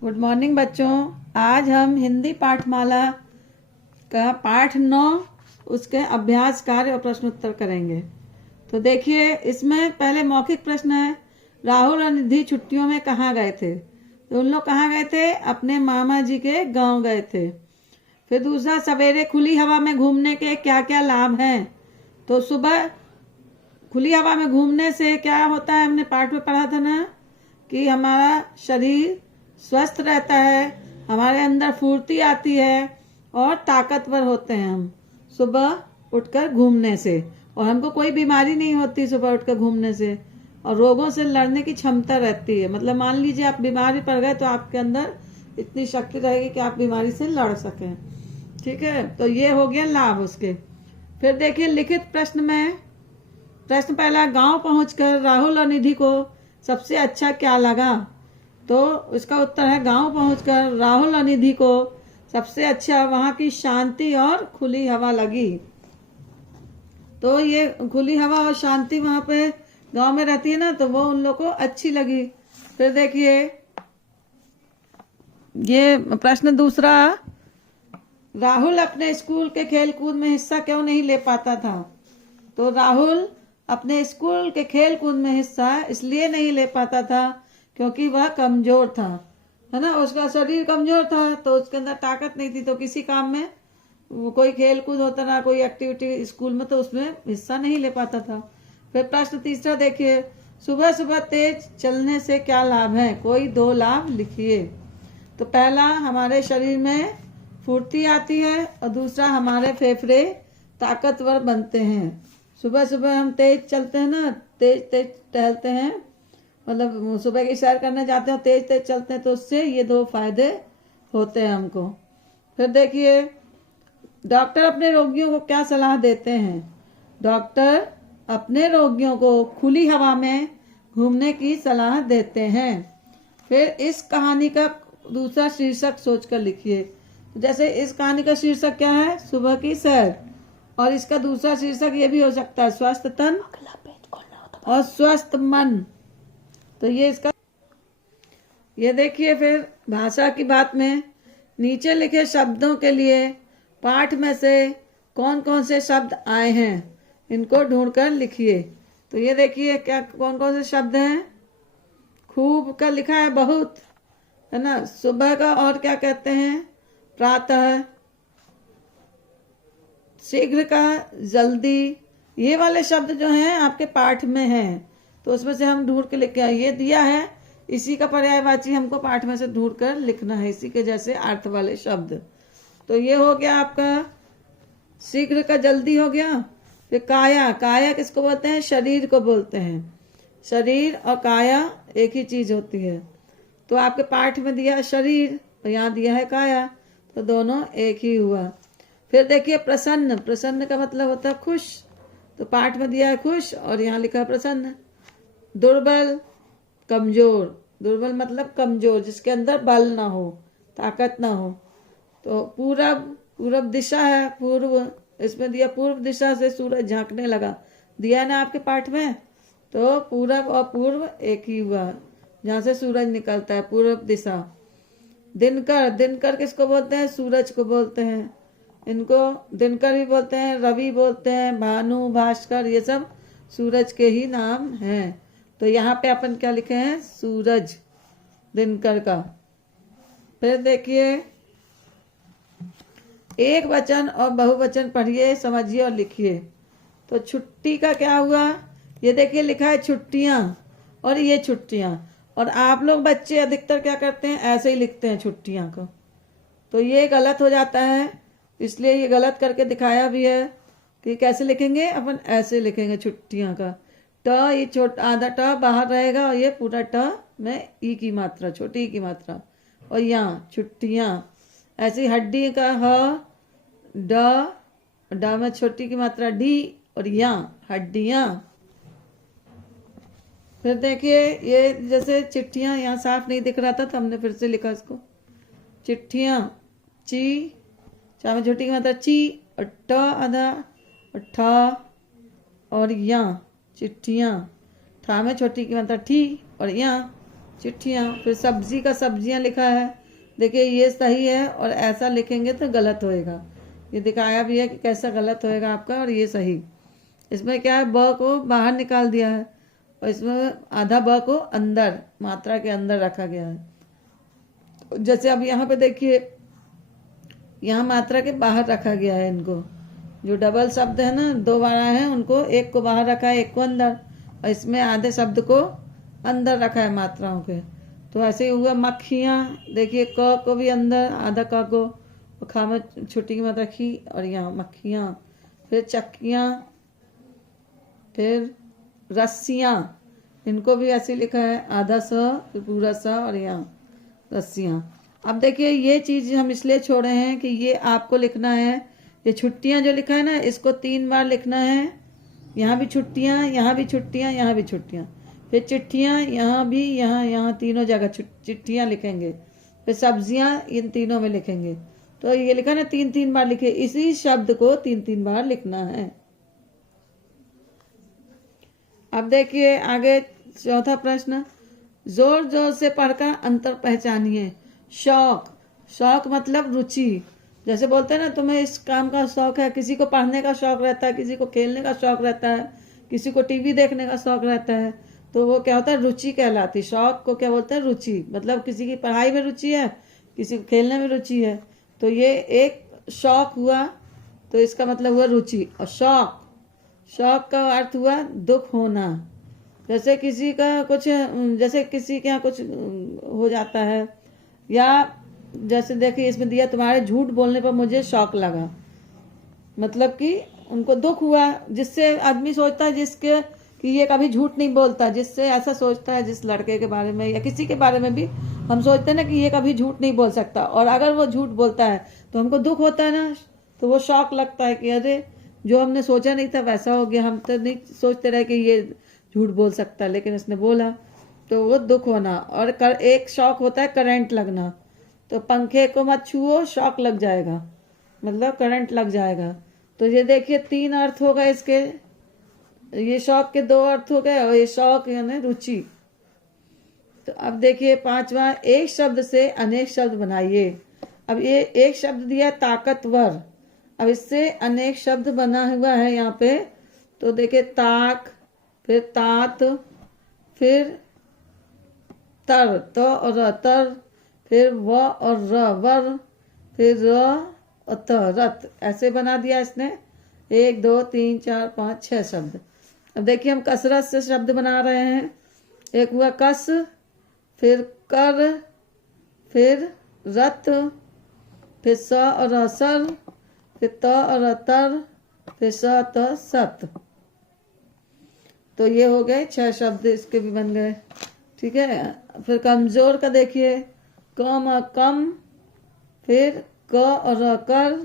Good morning बच्चों। आज हम हिंदी पाठमाला का पाठ 9 उसके अभ्यास कार्य और प्रश्नोत्तर करेंगे। तो देखिए, इसमें पहले मौखिक प्रश्न है, राहुल और निधि छुट्टियों में कहाँ गए थे। तो उन लोग कहाँ गए थे? अपने मामा जी के गांव गए थे। फिर दूसरा, सवेरे खुली हवा में घूमने के क्या क्या लाभ हैं। तो सुबह खुली हवा में घूमने से क्या होता है, हमने पाठ में पढ़ा था ना कि हमारा शरीर स्वस्थ रहता है, हमारे अंदर फुर्ती आती है और ताकतवर होते हैं हम सुबह उठकर घूमने से। और हमको कोई बीमारी नहीं होती सुबह उठकर घूमने से, और रोगों से लड़ने की क्षमता रहती है। मतलब मान लीजिए आप बीमार भी पड़ गए तो आपके अंदर इतनी शक्ति रहेगी कि आप बीमारी से लड़ सकें। ठीक है, तो ये हो गया लाभ उसके। फिर देखिए लिखित प्रश्न में, प्रश्न पहला, गांव पहुंचकर राहुल और निधि को सबसे अच्छा क्या लगा। तो इसका उत्तर है, गांव पहुंचकर राहुल और निधि को सबसे अच्छा वहां की शांति और खुली हवा लगी। तो ये खुली हवा और शांति वहां पे गांव में रहती है ना, तो वो उन लोग को अच्छी लगी। फिर देखिए ये प्रश्न दूसरा, राहुल अपने स्कूल के खेल कूद में हिस्सा क्यों नहीं ले पाता था। तो राहुल अपने स्कूल के खेल कूद में हिस्सा इसलिए नहीं ले पाता था क्योंकि वह कमजोर था, है ना। उसका शरीर कमजोर था तो उसके अंदर ताकत नहीं थी, तो किसी काम में वो कोई खेल कूद होता ना, कोई एक्टिविटी स्कूल में, तो उसमें हिस्सा नहीं ले पाता था। फिर प्रश्न तीसरा देखिए, सुबह सुबह तेज चलने से क्या लाभ है, कोई 2 लाभ लिखिए। तो पहला, हमारे शरीर में फुर्ती आती है, और दूसरा, हमारे फेफड़े ताकतवर बनते हैं। सुबह सुबह हम तेज चलते हैं ना, तेज तेज टहलते हैं, मतलब सुबह की सैर करने जाते हैं, तेज तेज चलते हैं, तो उससे ये 2 फायदे होते हैं हमको। फिर देखिए, डॉक्टर अपने रोगियों को क्या सलाह देते हैं। डॉक्टर अपने रोगियों को खुली हवा में घूमने की सलाह देते हैं। फिर इस कहानी का दूसरा शीर्षक सोचकर लिखिए। जैसे इस कहानी का शीर्षक क्या है, सुबह की सैर, और इसका दूसरा शीर्षक ये भी हो सकता है, स्वस्थ तन और स्वस्थ मन। तो ये इसका, ये देखिए। फिर भाषा की बात में, नीचे लिखे शब्दों के लिए पाठ में से कौन कौन से शब्द आए हैं, इनको ढूंढकर लिखिए। तो ये देखिए क्या कौन कौन से शब्द हैं। खूब का लिखा है बहुत, है ना। सुबह का और क्या कहते हैं, प्रातः। शीघ्र का जल्दी। ये वाले शब्द जो हैं आपके पाठ में हैं, तो उसमें से हम ढूंढ के लिख के, ये दिया है, इसी का पर्यायवाची हमको पाठ में से ढूंढ कर लिखना है, इसी के जैसे अर्थ वाले शब्द। तो ये हो गया आपका शीघ्र का जल्दी हो गया। फिर काया, काया किसको बोलते हैं, शरीर को बोलते हैं। शरीर और काया एक ही चीज होती है। तो आपके पाठ में दिया शरीर और यहाँ दिया है काया, तो दोनों एक ही हुआ। फिर देखिए प्रसन्न, प्रसन्न का मतलब होता है खुश, तो पाठ में दिया है खुश और यहाँ लिखा है प्रसन्न। दुर्बल, कमजोर, दुर्बल मतलब कमजोर, जिसके अंदर बल ना हो, ताकत ना हो। तो पूरब, पूरब दिशा है, पूर्व, इसमें दिया पूर्व दिशा से सूरज झांकने लगा, दिया ना आपके पाठ में। तो पूरब और पूर्व एक ही हुआ, जहां से सूरज निकलता है, पूर्व दिशा। दिनकर, दिनकर किसको बोलते हैं, सूरज को बोलते हैं। इनको दिनकर भी बोलते हैं, रवि बोलते हैं, भानु, भास्कर, ये सब सूरज के ही नाम हैं। तो यहाँ पे अपन क्या लिखे हैं, सूरज, दिनकर का। फिर देखिए, एक वचन और बहुवचन पढ़िए, समझिए और लिखिए। तो छुट्टी का क्या हुआ, ये देखिए लिखा है छुट्टियां, और ये छुट्टियां। और आप लोग बच्चे अधिकतर क्या करते हैं, ऐसे ही लिखते हैं छुट्टियां को, तो ये गलत हो जाता है। इसलिए ये गलत करके दिखाया भी है कि कैसे लिखेंगे, अपन ऐसे लिखेंगे छुट्टियां का। ट, ये छोटा आधा ट बाहर रहेगा, और ये पूरा ट में ई की मात्रा, छोटी ई की मात्रा। और यहाँ छुट्टियां, ऐसी हड्डी का ह, ड, ड में छोटी की मात्रा डी, और यहाँ हड्डियां। फिर देखिए ये जैसे चिट्ठियां, यहाँ साफ नहीं दिख रहा था तो हमने फिर से लिखा इसको, चिट्ठियां, ची, चा में छोटी की मात्रा ची, और ट आधा, और ठा, और यहाँ चिट्ठियां, ठा में छोटी की मात्रा ठी, और यहाँ चिट्ठियाँ। फिर सब्जी का सब्जियाँ लिखा है, देखिए ये सही है और ऐसा लिखेंगे तो गलत होएगा। ये दिखाया भी है कि कैसा गलत होएगा आपका और ये सही। इसमें क्या है, ब को बाहर निकाल दिया है और इसमें आधा ब को अंदर मात्रा के अंदर रखा गया है। जैसे अब यहाँ पे देखिए, यहाँ मात्रा के बाहर रखा गया है इनको। जो डबल शब्द है ना, दो बार आए हैं, उनको एक को बाहर रखा है, एक को अंदर, और इसमें आधे शब्द को अंदर रखा है मात्राओं के। तो ऐसे ही हुआ मक्खियाँ, देखिए क को भी अंदर, आधा क को, और खा में छुट्टी की मात्रा खी, और यहाँ मक्खियाँ। फिर चक्कियाँ, फिर रस्सियाँ, इनको भी ऐसे लिखा है, आधा स फिर पूरा सा, और यहाँ रस्सियाँ। अब देखिए ये चीज़ हम इसलिए छोड़े हैं कि ये आपको लिखना है। ये छुट्टियाँ जो लिखा है ना, इसको 3 बार लिखना है। यहाँ भी छुट्टियाँ, यहाँ भी छुट्टियाँ, यहाँ भी छुट्टियाँ। फिर चिट्ठियाँ, यहाँ भी, यहाँ तीनों जगह चिट्ठियाँ लिखेंगे। फिर सब्जियाँ, इन तीनों में लिखेंगे। तो ये लिखा ना 3-3 बार लिखे, इसी शब्द को 3-3 बार लिखना है। अब देखिए आगे चौथा प्रश्न, जोर जोर से पढ़कर अंतर पहचानिए। शौक, शौक मतलब रुचि। जैसे बोलते हैं ना, तुम्हें इस काम का शौक है, किसी को पढ़ने का शौक रहता है, किसी को खेलने का शौक रहता है, किसी को टीवी देखने का शौक रहता है, तो वो क्या होता है, रुचि कहलाती। शौक को क्या बोलते हैं, रुचि। मतलब किसी की पढ़ाई में रुचि है, किसी को खेलने में रुचि है, तो ये एक शौक हुआ, तो इसका मतलब हुआ रुचि। और शौक, शौक का अर्थ हुआ दुख होना। जैसे किसी का कुछ, जैसे किसी के यहाँ कुछ हो जाता है, या जैसे देखिए इसमें दिया, तुम्हारे झूठ बोलने पर मुझे शौक लगा। मतलब कि उनको दुख हुआ, जिससे आदमी सोचता है जिसके कि ये कभी झूठ नहीं बोलता, जिससे ऐसा सोचता है, जिस लड़के के बारे में या किसी के बारे में भी हम सोचते हैं ना कि ये कभी झूठ नहीं बोल सकता, और अगर वो झूठ बोलता है तो हमको दुख होता है ना, तो वो शौक लगता है कि अरे जो हमने सोचा नहीं था वैसा हो गया, हम तो नहीं सोचते रहे कि ये झूठ बोल सकता है, लेकिन इसने बोला, तो वो दुख होना। और एक शौक होता है करंट लगना, तो पंखे को मत छुओ, शौक लग जाएगा, मतलब करंट लग जाएगा। तो ये देखिए 3 अर्थ हो गए इसके, ये शौक के 2 अर्थ हो गए, और ये शौक यानी रुचि। तो अब देखिए 5वां, एक शब्द से अनेक शब्द बनाइए। अब ये एक शब्द दिया है ताकतवर, अब इससे अनेक शब्द बना हुआ है यहाँ पे। तो देखिए ताक, फिर तात, फिर तर, तो और र, तर, फिर व और र, वर, फिर र और त, रत। ऐसे बना दिया इसने। 1 2 3 4 5 6 शब्द। अब देखिए हम कसरत से शब्द बना रहे हैं। एक हुआ कस, फिर कर, फिर रत, फिर स और असर, फिर त और अतर, फिर स त सत। तो ये हो गए 6 शब्द, इसके भी बन गए। ठीक है। फिर कमजोर का देखिए, कम और कम, फिर क और कर,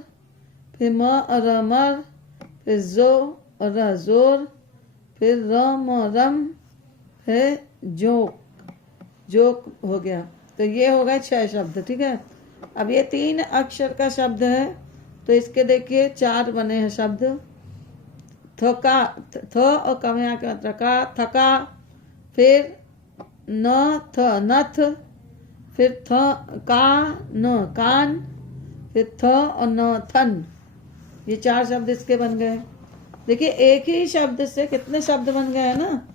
फिर म और मर, फिर जो और जोर, फिर रम और रम, फिर जोक, जोक हो गया। तो ये हो गए 6 शब्द। ठीक है। अब ये 3 अक्षर का शब्द है, तो इसके देखिए 4 बने हैं शब्द। थका, थ और कम यहाँ के मात्रा का, थका, फिर न थ नथ, फिर थ का न कान, फिर थ और न थन। ये 4 शब्द इसके बन गए। देखिए एक ही शब्द से कितने शब्द बन गए हैं ना,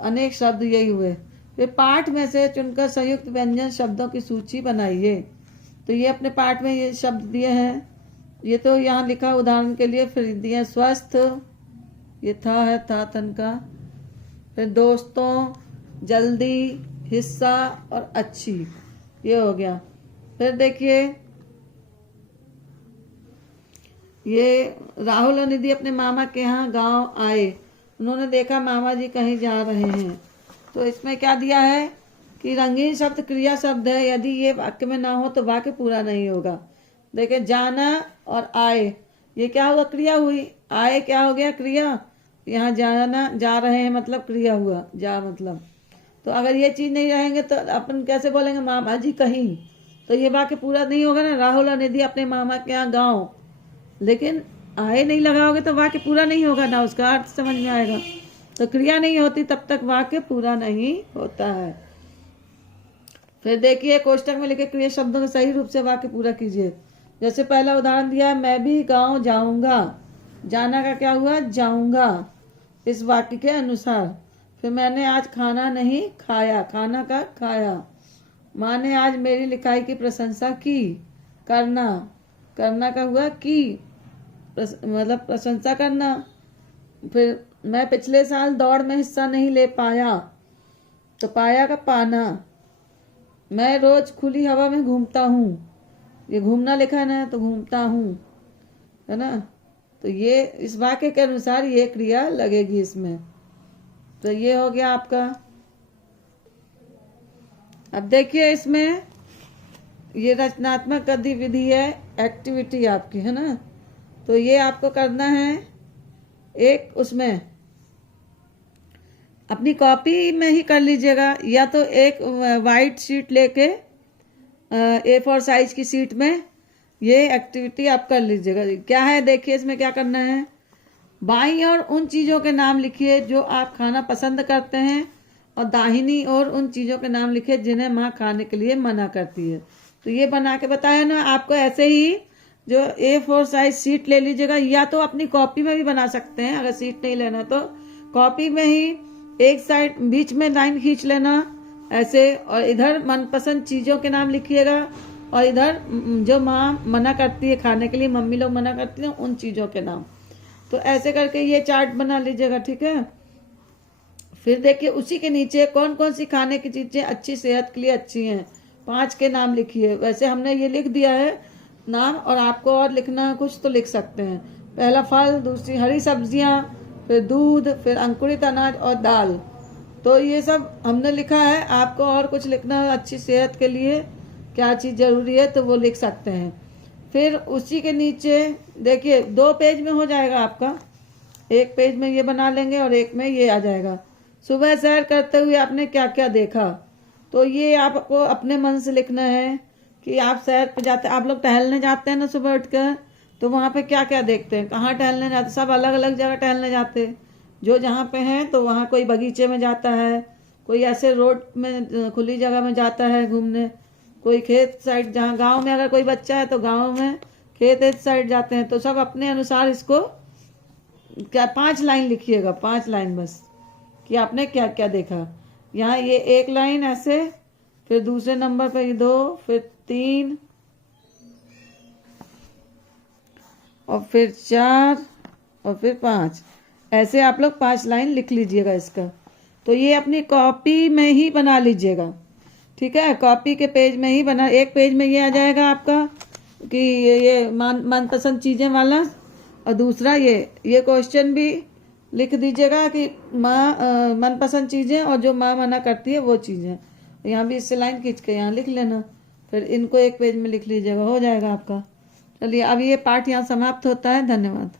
अनेक शब्द यही हुए। फिर पाठ में से चुनकर संयुक्त व्यंजन शब्दों की सूची बनाइए। तो ये अपने पाठ में ये शब्द दिए हैं, ये तो यहाँ लिखा उदाहरण के लिए। फिर दिए स्वस्थ, ये था है था थन का। फिर दोस्तों, जल्दी, हिस्सा और अच्छी, ये हो गया। फिर देखिए ये राहुल और निधि अपने मामा के यहाँ गांव आए। उन्होंने देखा मामा जी कहीं जा रहे हैं। तो इसमें क्या दिया है कि रंगीन शब्द क्रिया शब्द है, यदि ये वाक्य में ना हो तो वाक्य पूरा नहीं होगा। देखिए जाना और आए, ये क्या हुआ, क्रिया हुई। आए क्या हो गया, क्रिया। यहाँ जाना, जा रहे हैं मतलब क्रिया हुआ, जा मतलब। तो अगर ये चीज नहीं रहेंगे तो अपन कैसे बोलेंगे मामा जी कहीं, तो ये वाक्य पूरा नहीं होगा ना। राहुल और निधि अपने मामा के यहाँ गाँव, लेकिन आए नहीं लगाओगे तो वाक्य पूरा नहीं होगा ना, उसका अर्थ समझ में आएगा। तो क्रिया नहीं होती तब तक वाक्य पूरा नहीं होता है। फिर देखिए कोष्टक में लिखे क्रिया शब्दों के सही रूप से वाक्य पूरा कीजिए। जैसे पहला उदाहरण दिया है, मैं भी गांव जाऊंगा। जाना का क्या हुआ, जाऊंगा, इस वाक्य के अनुसार। फिर मैंने आज खाना नहीं खाया, खाना का खाया। माँ ने आज मेरी लिखाई की प्रशंसा की, करना, करना का हुआ की, मतलब प्रशंसा करना। फिर मैं पिछले साल दौड़ में हिस्सा नहीं ले पाया, तो पाया का पाना। मैं रोज खुली हवा में घूमता हूँ, ये घूमना लिखा है ना, तो घूमता हूँ, है ना। तो ये इस वाक्य के अनुसार ये क्रिया लगेगी इसमें। तो ये हो गया आपका। अब देखिए इसमें ये रचनात्मक गतिविधि है, एक्टिविटी आपकी, है ना। तो ये आपको करना है एक उसमें अपनी कॉपी में ही कर लीजिएगा, या तो एक वाइट शीट लेके A4 साइज की शीट में ये एक्टिविटी आप कर लीजिएगा। क्या है देखिए इसमें क्या करना है, बाईं ओर उन चीज़ों के नाम लिखिए जो आप खाना पसंद करते हैं, और दाहिनी ओर उन चीज़ों के नाम लिखिए जिन्हें माँ खाने के लिए मना करती है। तो ये बना के बताया ना आपको। ऐसे ही जो A4 साइज शीट ले लीजिएगा, या तो अपनी कॉपी में भी बना सकते हैं, अगर शीट नहीं लेना तो कॉपी में ही एक साइड बीच में लाइन खींच लेना ऐसे, और इधर मनपसंद चीज़ों के नाम लिखिएगा, और इधर जो माँ मना करती है खाने के लिए, मम्मी लोग मना करती हैं, उन चीज़ों के नाम। तो ऐसे करके ये चार्ट बना लीजिएगा, ठीक है। फिर देखिए उसी के नीचे कौन कौन सी खाने की चीज़ें अच्छी, सेहत के लिए अच्छी हैं, 5 के नाम लिखिए। वैसे हमने ये लिख दिया है नाम, और आपको और लिखना है कुछ तो लिख सकते हैं। पहला फल, दूसरी हरी सब्जियां, फिर दूध, फिर अंकुरित अनाज और दाल। तो ये सब हमने लिखा है। आपको और कुछ लिखना है अच्छी सेहत के लिए क्या चीज़ ज़रूरी है, तो वो लिख सकते हैं। फिर उसी के नीचे देखिए 2 पेज में हो जाएगा आपका, एक पेज में ये बना लेंगे और एक में ये आ जाएगा। सुबह सैर करते हुए आपने क्या क्या देखा, तो ये आपको अपने मन से लिखना है कि आप सैर पे जाते, आप लोग टहलने जाते हैं ना सुबह उठकर, तो वहाँ पे क्या क्या देखते हैं, कहाँ टहलने जाते, सब अलग अलग जगह टहलने जाते हैं। जो जहाँ पे हैं तो वहाँ कोई बगीचे में जाता है, कोई ऐसे रोड में खुली जगह में जाता है घूमने, कोई खेत साइड, जहाँ गांव में अगर कोई बच्चा है तो गांव में खेत साइड जाते हैं। तो सब अपने अनुसार इसको क्या 5 लाइन लिखिएगा, 5 लाइन बस, कि आपने क्या क्या देखा। यहाँ ये 1 लाइन ऐसे, फिर दूसरे नंबर पर ये 2, फिर 3, और फिर 4, और फिर 5, ऐसे आप लोग 5 लाइन लिख लीजिएगा इसका। तो ये अपनी कॉपी में ही बना लीजिएगा, ठीक है। कॉपी के पेज में ही बना, एक पेज में ये आ जाएगा आपका कि ये मनपसंद चीज़ें वाला, और दूसरा ये क्वेश्चन भी लिख दीजिएगा कि माँ मनपसंद चीज़ें और जो माँ मना करती है वो चीज़ें। यहाँ भी इससे लाइन खींच के यहाँ लिख लेना, फिर इनको एक पेज में लिख लीजिएगा, हो जाएगा आपका। चलिए अब ये पाठ यहाँ समाप्त होता है। धन्यवाद।